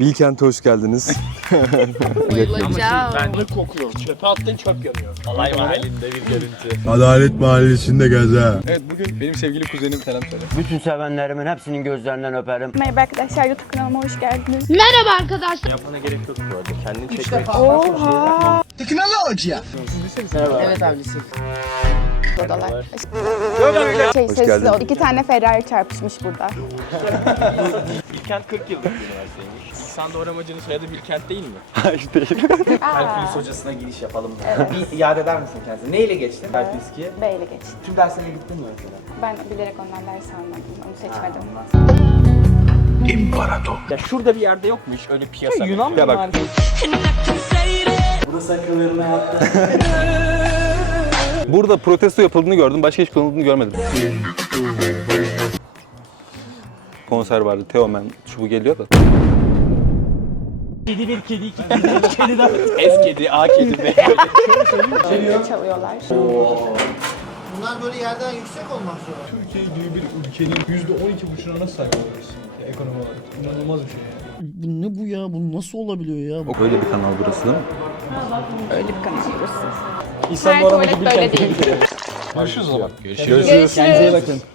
Bilkent'e hoş geldiniz. Bayılacağım. Benlik kokuyor. Çöpe attın çöp yanıyor. Alay mahallinde bir görüntü. Adalet Mahallesi'nde geze. evet bugün benim sevgili kuzenim selam söyle. Bütün sevenlerimin hepsinin gözlerinden öperim. Merhaba arkadaşlar YouTube kanalıma hoş geldiniz. Merhaba arkadaşlar. Yapmana gerek yok bu arada. Kendini çekmek Oha. Evet abi lise. Buradalar. Şey Hoş sessiz geldin. ol. İki tane Ferrari çarpışmış burada. Bilkent 40 yıllık bir üniversiteymiş. İhsan Doğramacı'nın soyadı Bilkent değil mi? Hayır değil. Kalkülüs hocasına giriş yapalım. Bir iade eder misin kendisine? Neyle geçtin Kalkülüs 2'ye? B ile geçti. Tüm derslerine gittin mi mesela? Ben bilerek ondan ders almadım. Onu seçmedim. Ya şurada bir yerde yokmuş öyle piyasa. Yunan Ya bak. Burası akıllarına yaptı. Burada protesto yapıldığını gördüm. Başka hiç kullanıldığını görmedim. Konser vardı. Teomen şu bu geliyor da. Es kedi, A kedi, B kedi. Çalıyorlar. Bunlar böyle yerden yüksek olmak zorunda. Türkiye gibi bir ülkenin %12,5'una nasıl sahip olabilirsin ya, ekonomi olarak? İnanılmaz bir şey. Bu ne bu ya? Bu nasıl olabiliyor ya? Böyle bir kanal burası. Öyle bir kanal burası. İhsan Her Doğramacı tuvalet böyle Bilkent'e değil. Görüşürüz o zaman. Görüşürüz. bakın.